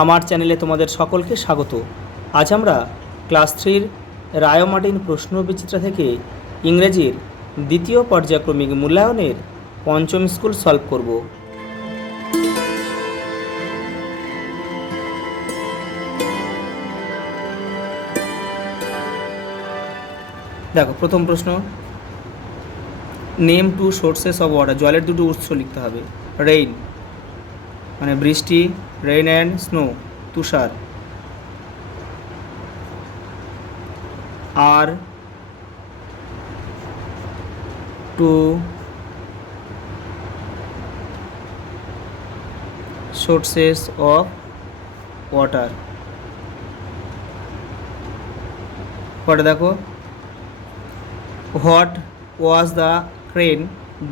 আমার চ্যানেলে তোমাদের সকলকে স্বাগত। আজ আমরা ক্লাস 3-র রায় মার্টিন প্রশ্নবিচিত্রা থেকে ইংরেজির দ্বিতীয় পর্যায়ক্রমিক মূল্যায়নের পঞ্চম স্কুল সলভ করব। দেখো, প্রথম প্রশ্ন, name two sources of water. জলের দুটো উৎস লিখতে হবে। রেইন মানে বৃষ্টি, রেইন অ্যান্ড স্নো তুষার। আর টু সোর্সেস অফ ওয়াটার। পরে দেখো, what was the crane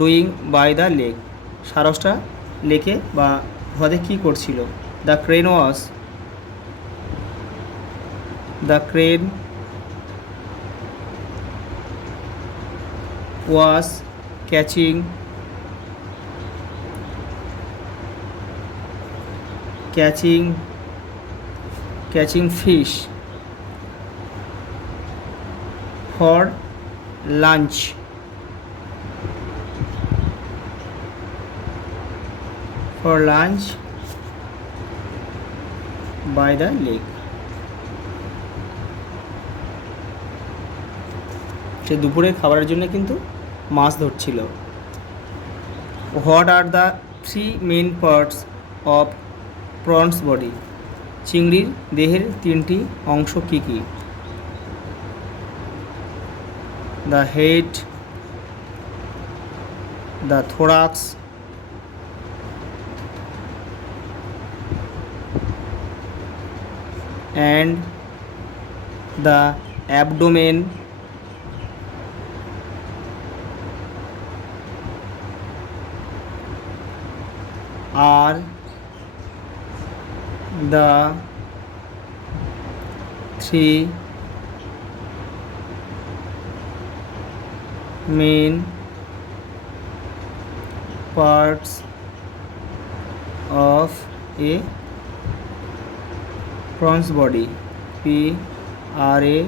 doing by the lake. সারসটা লেকে বা হ্রদে কী করছিল? The crane was catching fish for lunch by the lake. সে দুপুরে খাবারের জন্য কিন্তু মাছ ধরছিল। What are the 3 main parts of prawn's body. চিংড়ির দেহের 3টি অংশ কী কী? The head, the thorax, and the abdomen, are the 3 main parts of a prawns body. PRA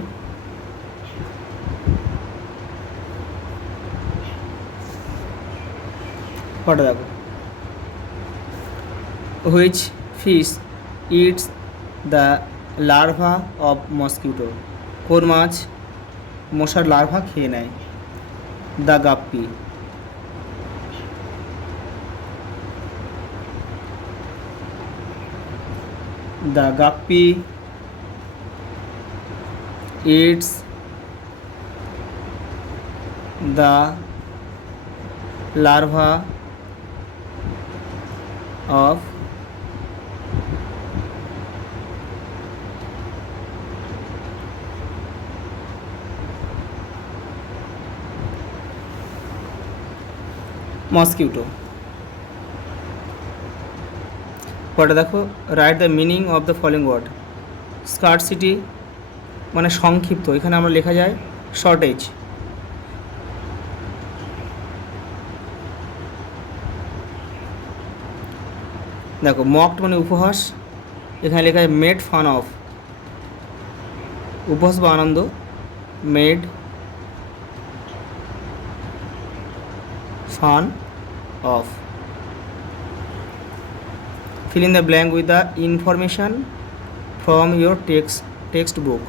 পড়ে দেখো, which fish eats the larva of mosquito. কোন মাছ মশার লার্ভা খেয়ে নেয়? The guppy. The guppy eats the larva of mosquito. পরে দেখো, write the meaning of the following word. Scarcity মানে সংক্ষিপ্ত, এখানে আমরা লেখা যায় শর্টেজ। দেখো, মকড মানে উপহাস, এখানে লেখা যায় মেড ফান অফ। উপহাস বা আনন্দ, made fun of. fill in the blank with the information from your text book.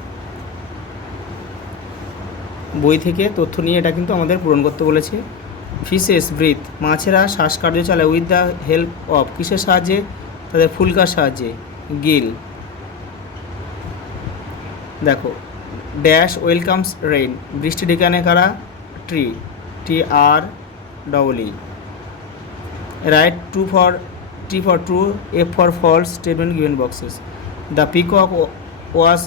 বই থেকে তথ্য নিয়ে এটা কিন্তু আমাদের পূরণ করতে বলেছে। ফিশেস ব্রিথ, মাছেরা শ্বাসকার্য চালায় উইথ দ্য হেল্প অফ, কিসের সাহায্যে? তাদের ফুলকার সাহায্যে, গিল। দেখো, ড্যাশ ওয়েলকামস রেইন, বৃষ্টি ডেকে আনে কারা? Tree, TREE। Right T for true, F for false statement given boxes. The peacock was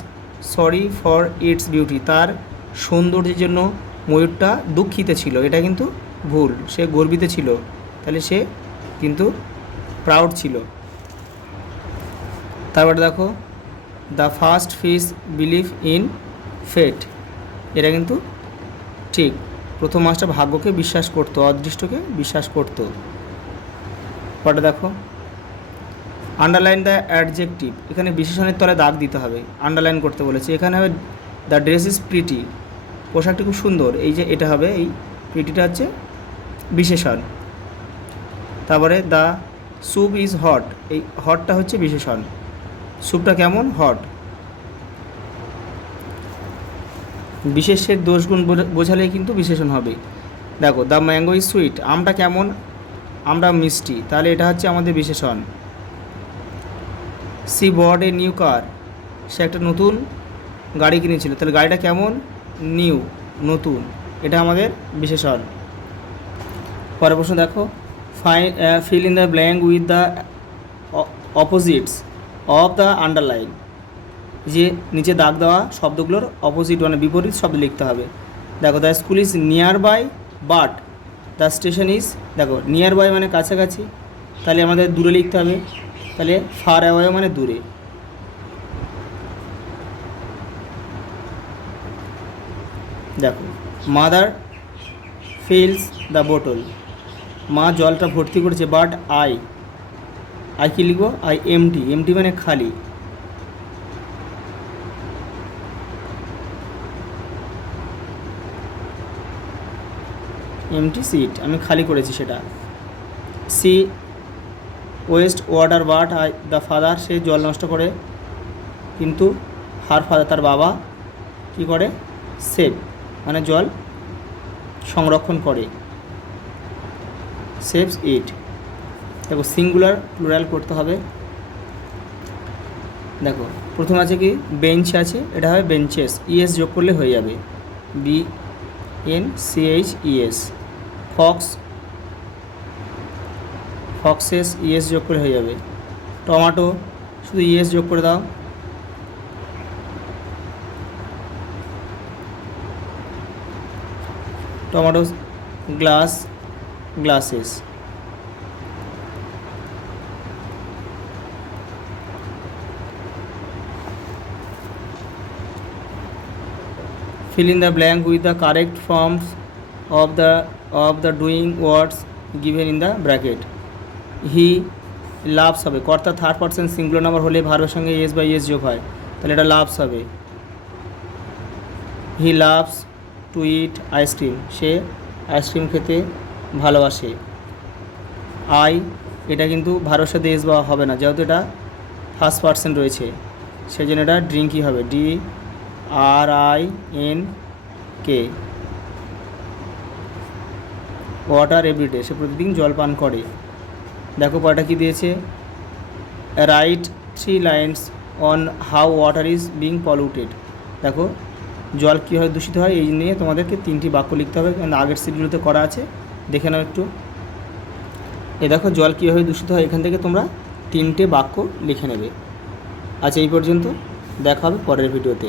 sorry for its beauty. তার সৌন্দর্যের জন্য ময়ূরটা দুঃখিত ছিল, এটা কিন্তু ভুল। সে গর্বিত ছিল, তাহলে সে কিন্তু প্রাউড ছিল। তারপরে দেখো, the first fish believe in fate, এটা কিন্তু ঠিক। প্রথম মাছটা ভাগ্যকে বিশ্বাস করতো, অদৃষ্টকে বিশ্বাস করতো। পরে দেখো, আন্ডারলাইন দ্য অ্যাডজেক্টিভ, এখানে বিশেষণের তলে দাগ দিতে হবে, আন্ডারলাইন করতে বলেছে। এখানে হবে দ্য ড্রেস ইজ প্রিটি, পোশাকটি খুব সুন্দর, এই যে এটা হবে, এই প্রিটিটা হচ্ছে বিশেষণ। তারপরে দ্য স্যুপ ইজ হট, এই হটটা হচ্ছে বিশেষণ, স্যুপটা কেমন, হট। বিশেষের দোষগুণ বোঝালেই কিন্তু বিশেষণ হবে। দেখো দ্য ম্যাঙ্গো ইজ সুইট, আমটা কেমন, আমটা মিষ্টি, তাহলে এটা হচ্ছে আমাদের বিশেষণ। সি বড এ নিউ কার, সে একটা নতুন গাড়ি কিনেছিল, তাহলে গাড়িটা কেমন, নিউ, নতুন, এটা আমাদের বিশেষণ। পরের প্রশ্ন দেখো, fill in the blank with the opposites of the underline, যে নিচে দাগ দেওয়া শব্দগুলোর অপোজিট মানে বিপরীত শব্দ লিখতে হবে। দেখো the school is nearby but the station is, দেখো নিয়ার বাই মানে কাছাকাছি, তাহলে আমাদের দূরে লিখতে হবে, তাহলে ফার অ্যাওয়ে মানে দূরে। দেখো মাদার ফিলস দ্য বোটল, মা জলটা ভর্তি করেছে, বাট আই কী লিখবো, আই এমটি, এমটি মানে খালি। এমটি সিট, আমি খালি করেছি সেটা। She waste water but I the father, সে জল নষ্ট করে, কিন্তু হার ফাদার তার বাবা কী করে, সেভ মানে জল সংরক্ষণ করে, সেভস ইট। দেখো সিঙ্গুলার প্লুরাল করতে হবে। দেখো প্রথম আছে কি বেঞ্চ আছে, এটা হবে বেঞ্চেস, ইএস যোগ করলে হয়ে যাবে, BNCHES। ফক্স, ফক্সেস, ইএস যোগ করে হয়ে যাবে। টমাটো, শুধু ইএস যোগ করে দাও। Tomato, glass, glasses. Fill in the blank with the correct forms of the doing words given in the bracket. He loves হবে, কর্তা থার্ড পারসন সিঙ্গুলার নাম্বার হলে ভার্বের সঙ্গে এস বা ইএস যোগ হয়, তাহলে এটা লাভস হবে। He loves to it ice cream, say ice cream খেতে ভালোবাসে। আই, এটা কিন্তু ভার্বের সাথে এস বা হবে না, যেহেতু এটা ফার্স্ট পারসন রয়েছে, সেই জন্য এটা ড্রিঙ্কই হবে, DRINK। ওয়াটার এভরিডে, সে প্রতিদিন জল পান করে। দেখো পরটা কী দিয়েছে, right 3 lines on how water is being polluted. দেখো জল কীভাবে দূষিত হয় এই নিয়ে তোমাদেরকে 3টি বাক্য লিখতে হবে, কারণ আগের সিটগুলোতে করা আছে, দেখে নাও একটু। দেখো জল কীভাবে দূষিত হয়, এখান থেকে তোমরা 3টে বাক্য লিখে নেবে। আচ্ছা এই পর্যন্ত, দেখা হবে পরের ভিডিওতে।